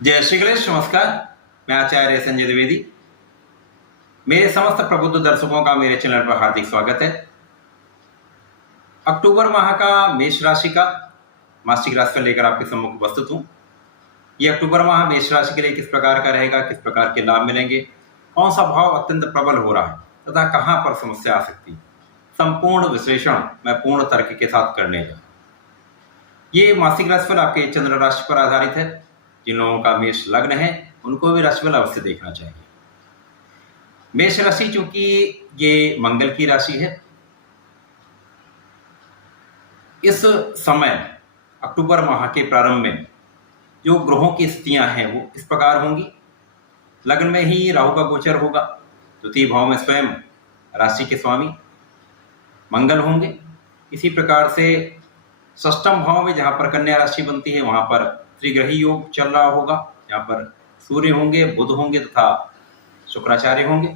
जय श्री गणेश। नमस्कार, मैं आचार्य संजय द्विवेदी। मेरे समस्त प्रबुद्ध दर्शकों का मेरे चैनल पर हार्दिक स्वागत है। अक्टूबर माह का मेष राशि का मासिक राशिफल लेकर आपके सम्मुख उपस्थित हूँ। ये अक्टूबर माह मेष राशि के लिए किस प्रकार का रहेगा, किस प्रकार के लाभ मिलेंगे, कौन सा भाव अत्यंत प्रबल हो रहा है तथा कहाँ पर समस्या आ सकती है, संपूर्ण विश्लेषण मैं पूर्ण तर्क के साथ करने जा। ये मासिक राशिफल आपके चंद्र राशि पर आधारित है। जिन लोगों का मेष लग्न है उनको भी राशिफल अवश्य देखना चाहिए। मेष राशि चूंकि ये मंगल की राशि है, इस समय अक्टूबर माह के प्रारंभ में जो ग्रहों की स्थितियां हैं वो इस प्रकार होंगी। लग्न में ही राहु का गोचर होगा, द्वितीय भाव में स्वयं राशि के स्वामी मंगल होंगे। इसी प्रकार से षष्ठम भाव में जहां पर कन्या राशि बनती है वहां पर त्रिग्रही योग चल रहा होगा। यहाँ पर सूर्य होंगे, बुध होंगे तथा शुक्राचार्य होंगे।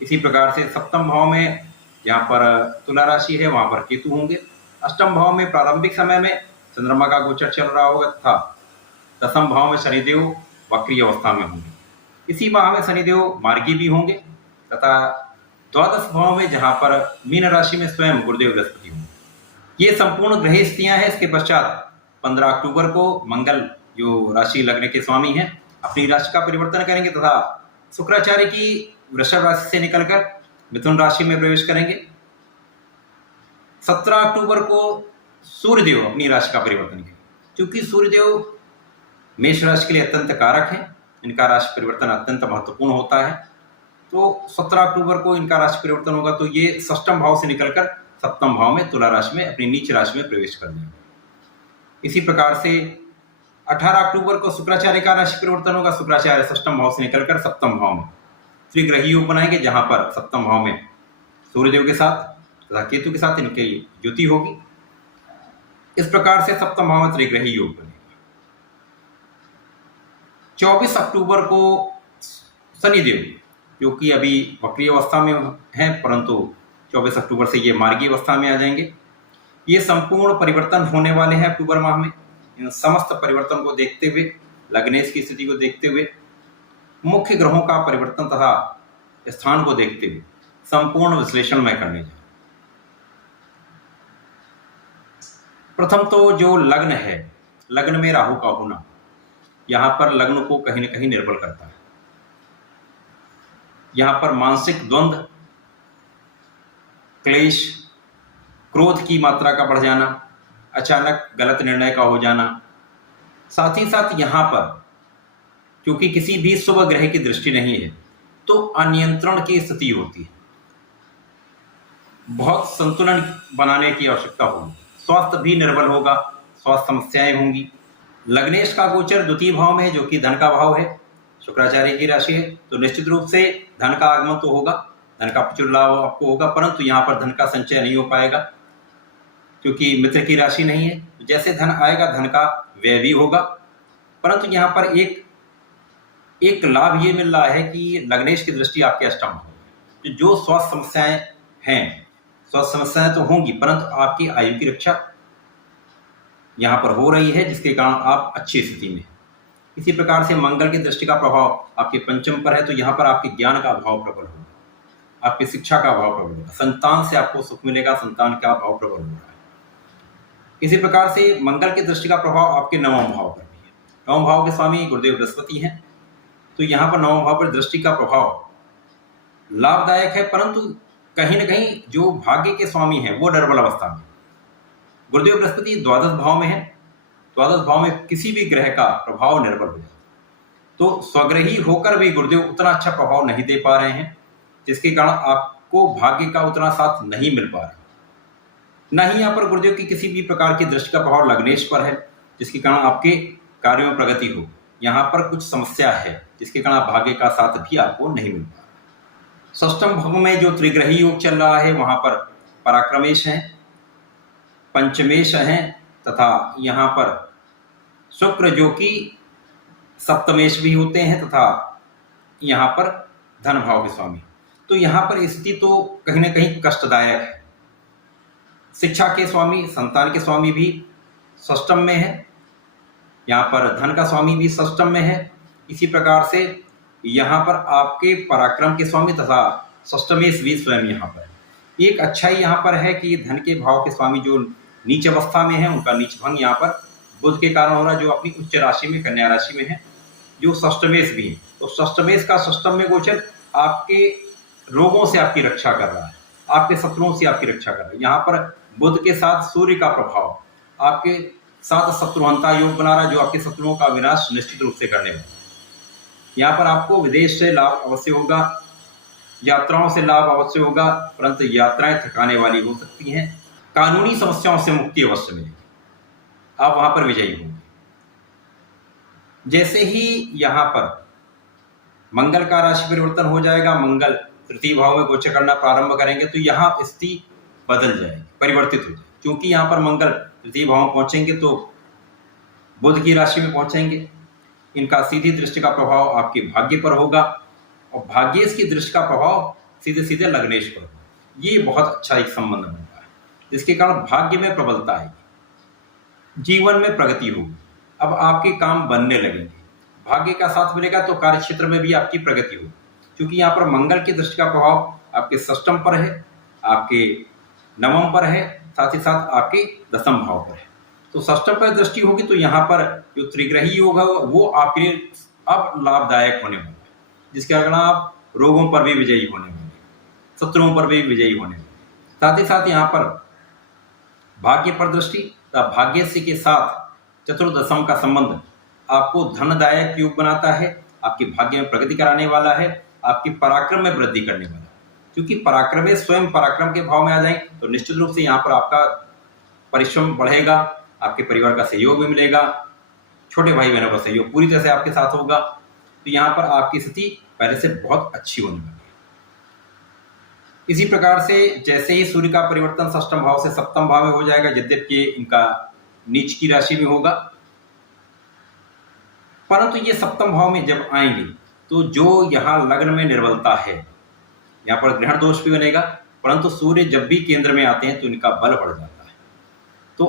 इसी प्रकार से सप्तम भाव में जहाँ पर तुला राशि है वहां पर केतु होंगे। अष्टम भाव में प्रारंभिक समय में चंद्रमा का गोचर चल रहा होगा तथा दसम भाव में शनिदेव वक्री अवस्था में होंगे। इसी माह में शनिदेव मार्गी भी होंगे तथा द्वादश भाव में जहाँ पर मीन राशि में स्वयं गुरुदेव बृहस्पति होंगे। ये संपूर्ण ग्रह स्थितियां हैं। इसके पश्चात 15 अक्टूबर को मंगल जो राशि लग्न के स्वामी हैं अपनी राशि का परिवर्तन करेंगे तथा शुक्राचार्य की वृषभ राशि से निकलकर मिथुन राशि में प्रवेश करेंगे। 17 अक्टूबर को सूर्यदेव अपनी राशि का परिवर्तन करेंगे। क्योंकि सूर्यदेव मेष राशि के लिए अत्यंत कारक है, इनका राशि परिवर्तन अत्यंत महत्वपूर्ण होता है। तो 17 अक्टूबर को इनका राशि परिवर्तन होगा तो ये षष्ठम भाव से निकलकर सप्तम भाव में तुला राशि में अपनी नीच राशि में प्रवेश कर देंगे। इसी प्रकार से 18 अक्टूबर को शुक्राचार्य का राशि परिवर्तन होगा। शुक्राचार्य षष्ठम भाव से निकलकर सप्तम भाव में त्रिग्रही योग बनाएंगे, जहां पर सप्तम भाव में सूर्यदेव के साथ तथा केतु के साथ इनकी युति होगी। इस प्रकार से सप्तम भाव में त्रिग्रही योग बनेगा। 24 अक्टूबर को शनिदेव जो कि अभी वक्री अवस्था में है, परंतु 24 अक्टूबर से ये मार्गी अवस्था में आ जाएंगे। ये संपूर्ण परिवर्तन होने वाले हैं अक्टूबर माह में। इन समस्त परिवर्तन को देखते हुए, लग्नेश की स्थिति को देखते हुए, मुख्य ग्रहों का परिवर्तन तथा स्थान को देखते हुए संपूर्ण विश्लेषण मैं करने जा। प्रथम तो जो लग्न है, लग्न में राहु का होना यहां पर लग्न को कहीं न कहीं निर्बल करता है। यहां पर मानसिक द्वंद्व, क्लेश, क्रोध की मात्रा का बढ़ जाना, अचानक गलत निर्णय का हो जाना, साथ ही साथ यहाँ पर क्योंकि किसी भी शुभ ग्रह की दृष्टि नहीं है तो अनियंत्रण की स्थिति होती है। बहुत संतुलन बनाने की आवश्यकता होगी। स्वास्थ्य भी निर्बल होगा, स्वास्थ्य समस्याएं होंगी। लग्नेश का गोचर द्वितीय भाव में है जो कि धन का भाव है, शुक्राचार्य की राशि है, तो निश्चित रूप से धन का आगमन तो होगा, धन का प्रचुर लाभ आपको होगा, परंतु यहाँ पर धन का संचय नहीं हो पाएगा क्योंकि मित्र की राशि नहीं है। जैसे धन आएगा धन का व्यय भी होगा। परंतु यहाँ पर एक लाभ ये मिल रहा है कि लग्नेश की दृष्टि आपके अष्टम भाव में, जो स्वास्थ्य समस्याएं हैं, स्वास्थ्य समस्याएं तो होंगी परंतु आपकी आयु की रक्षा यहाँ पर हो रही है, जिसके कारण आप अच्छी स्थिति में। इसी प्रकार से मंगल की दृष्टि का प्रभाव आपके पंचम पर है, तो यहाँ पर आपके ज्ञान का भाव प्रबल होगा, आपकी शिक्षा का भाव प्रबल होगा, संतान से आपको सुख मिलेगा, संतान का भाव प्रबल हो रहा है। इसी प्रकार से मंगल की दृष्टि का प्रभाव आपके नवम भाव पर भी है। नवम भाव के स्वामी गुरुदेव बृहस्पति हैं, तो यहाँ पर नवम भाव पर दृष्टि का प्रभाव लाभदायक है, परंतु कहीं न कहीं जो भाग्य के स्वामी हैं वो निर्बल अवस्था में। गुरुदेव बृहस्पति द्वादश भाव में है, द्वादश भाव में किसी भी ग्रह का प्रभाव निर्बल हो जाता है, तो स्वग्रही होकर भी गुरुदेव उतना अच्छा प्रभाव नहीं दे पा रहे हैं, जिसके कारण आपको भाग्य का उतना साथ नहीं मिल पा रहा है। न ही यहाँ पर गुरुदेव की किसी भी प्रकार की दृष्टि का प्रभाव लग्नेश पर है, जिसके कारण आपके कार्यों में प्रगति हो। यहाँ पर कुछ समस्या है जिसके कारण भाग्य का साथ भी आपको नहीं मिल पा रहा। षष्ठम भाव में जो त्रिग्रही योग चल रहा है वहां पर पराक्रमेश हैं, पंचमेश हैं तथा यहाँ पर शुक्र जो कि सप्तमेश भी होते हैं तथा यहाँ पर धन भाव के स्वामी। तो यहाँ पर स्थिति तो कहीं ना कहीं कष्टदायक है। शिक्षा के स्वामी, संतान के स्वामी भी षष्टम में है, यहाँ पर धन का स्वामी भी षष्टम में है। इसी प्रकार से यहाँ पर आपके पराक्रम के स्वामी तथा षष्टमेश भी स्वयं यहाँ पर। एक अच्छाई यहाँ पर है कि धन के भाव के स्वामी जो नीच अवस्था में है उनका नीच भंग यहाँ पर बुध के कारण हो रहा है, जो अपनी उच्च राशि में कन्या राशि में है, जो षष्टमेश भी है। तो षष्टमेश का षष्टम में गोचर आपके रोगों से आपकी रक्षा कर रहा है, आपके शत्रुओं से आपकी रक्षा कर रहा है। यहाँ पर बुध के साथ सूर्य का प्रभाव आपके साथ शत्रुहंता योग बना रहा है, जो आपके शत्रुओं का विनाश निश्चित रूप से करने वाला है। यहाँ पर आपको विदेश से लाभ अवश्य होगा, यात्राओं से लाभ अवश्य होगा, परंतु यात्राएं थकाने वाली हो सकती हैं। कानूनी समस्याओं से मुक्ति अवश्य मिलेगी, आप वहां पर विजयी होंगे। जैसे ही यहाँ पर मंगल का राशि परिवर्तन हो जाएगा, मंगल तृतीय भाव में गोचर करना प्रारंभ करेंगे, तो यहाँ स्थिति बदल जाएगी, परिवर्तित हो जाएगी। क्योंकि यहाँ पर मंगल तृतीय भाव में पहुंचेंगे तो बुध की राशि में पहुंचेंगे, इनका सीधी दृष्टि का प्रभाव आपके भाग्य पर होगा और भाग्येश की दृष्टि का प्रभाव सीधे सीधे लग्नेश पर होगा। ये बहुत अच्छा एक संबंध बनता है, जिसके कारण भाग्य में प्रबलता आएगी, जीवन में प्रगति होगी। अब आपके काम बनने लगेंगे, भाग्य का साथ मिलेगा तो कार्य क्षेत्र में भी आपकी प्रगति होगी। क्योंकि यहाँ पर मंगल की दृष्टि का प्रभाव आपके षष्टम पर है, आपके नवम पर है, साथ ही साथ आपके दसम भाव पर है। तो षष्टम पर दृष्टि होगी तो यहाँ पर जो त्रिग्रही योग है वो आपके लिए अब लाभदायक होने वाला है, जिसके कारण आप रोगों पर भी विजयी होने वाले, शत्रुओं पर भी विजयी होने वाले। साथ ही साथ यहाँ पर भाग्य पर दृष्टि तथा भाग्यस्य के साथ चतुर्दशम का संबंध आपको धनदायक योग बनाता है, आपके भाग्य में प्रगति कराने वाला है, आपकी पराक्रम में वृद्धि करने वाला है। क्योंकि पराक्रम में स्वयं पराक्रम के भाव में आ जाए तो निश्चित रूप से यहाँ पर आपका परिश्रम बढ़ेगा, आपके परिवार का सहयोग भी मिलेगा, छोटे भाई बहनों का सहयोग पूरी तरह से आपके साथ होगा। तो यहाँ पर आपकी स्थिति पहले से बहुत अच्छी होने वाली है। इसी प्रकार से जैसे ही सूर्य का परिवर्तन षष्टम भाव से सप्तम भाव में हो जाएगा, यद्यपि इनका नीच की राशि में होगा, परंतु ये सप्तम भाव में जब आएंगे तो जो यहाँ लग्न में निर्बलता है, यहाँ पर ग्रहण दोष भी बनेगा, परंतु सूर्य जब भी केंद्र में आते हैं तो इनका बल बढ़ जाता है। तो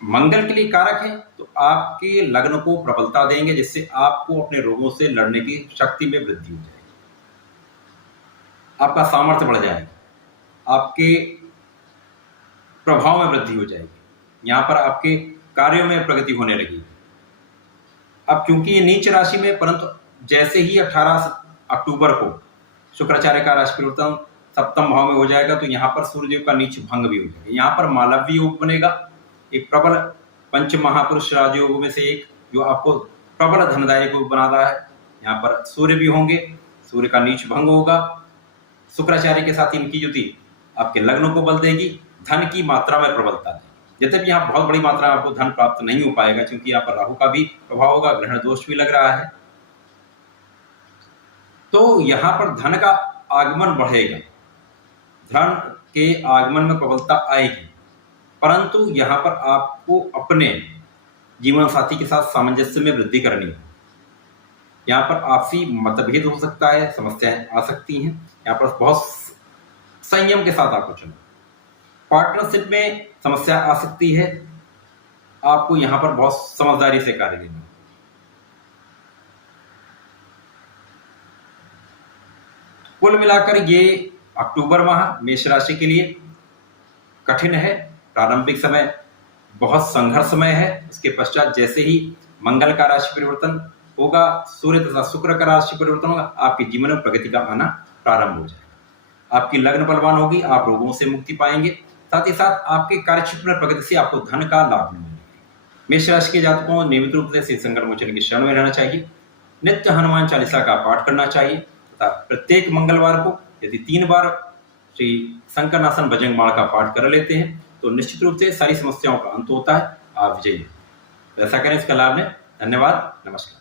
मंगल के लिए कारक है, तो आपके लग्न को प्रबलता देंगे, जिससे आपको अपने रोगों से लड़ने की शक्ति में वृद्धि हो जाएगी, आपका सामर्थ्य बढ़ जाएगा, आपके प्रभाव में वृद्धि हो जाएगी, यहाँ पर आपके कार्यों में प्रगति होने लगेगी। अब क्योंकि ये नीच राशि में, परंतु जैसे ही 18 अक्टूबर को शुक्राचार्य का राशि परिवर्तन सप्तम भाव में हो जाएगा तो यहाँ पर सूर्यदेव का नीच भंग भी हो जाएगा। यहाँ पर मालव्य योग बनेगा, एक प्रबल पंच महापुरुष राजयोग में से एक, जो आपको प्रबल धनदायक योग बनाता है। यहाँ पर सूर्य भी होंगे, सूर्य का नीच भंग होगा, शुक्राचार्य के साथ इनकी युति आपके लग्न को बल देगी, धन की मात्रा में प्रबलता है। यद्यपि यहाँ बहुत बड़ी मात्रा में आपको धन प्राप्त नहीं हो पाएगा, क्योंकि यहाँ पर राहु का भी प्रभाव होगा, ग्रहण दोष भी लग रहा है। तो यहाँ पर धन का आगमन बढ़ेगा, धन के आगमन में प्रबलता आएगी, परंतु यहाँ पर आपको अपने जीवन साथी के साथ सामंजस्य में वृद्धि करनी है। यहाँ पर आपसी मतभेद हो सकता है, समस्याएं आ सकती हैं, यहाँ पर बहुत संयम के साथ आपको चलना। पार्टनरशिप में समस्या आ सकती है, आपको यहाँ पर बहुत समझदारी से कार्य लेना। कुल मिलाकर ये अक्टूबर माह मेष राशि के लिए कठिन है। प्रारंभिक समय बहुत संघर्षमय है, इसके पश्चात जैसे ही मंगल का राशि परिवर्तन होगा, सूर्य तथा शुक्र का राशि परिवर्तन होगा, आपके जीवन में प्रगति का आना प्रारंभ हो जाएगा, आपकी लग्न बलवान होगी, आप रोगों से मुक्ति पाएंगे, साथ ही साथ आपके कार्यक्षेत्र में प्रगति से आपको धन का लाभ मिलेगा। मेष राशि के जातकों नियमित रूप से श्री संकर मोचन की शरण में रहना चाहिए, नित्य हनुमान चालीसा का पाठ करना चाहिए तथा प्रत्येक मंगलवार को यदि 3 बार श्री शंकरनाशन भजंगमाला का पाठ कर लेते हैं तो निश्चित रूप से सारी समस्याओं का अंत होता है, आप विजयी। ऐसा करें, इसका लाभ लें। धन्यवाद, नमस्कार।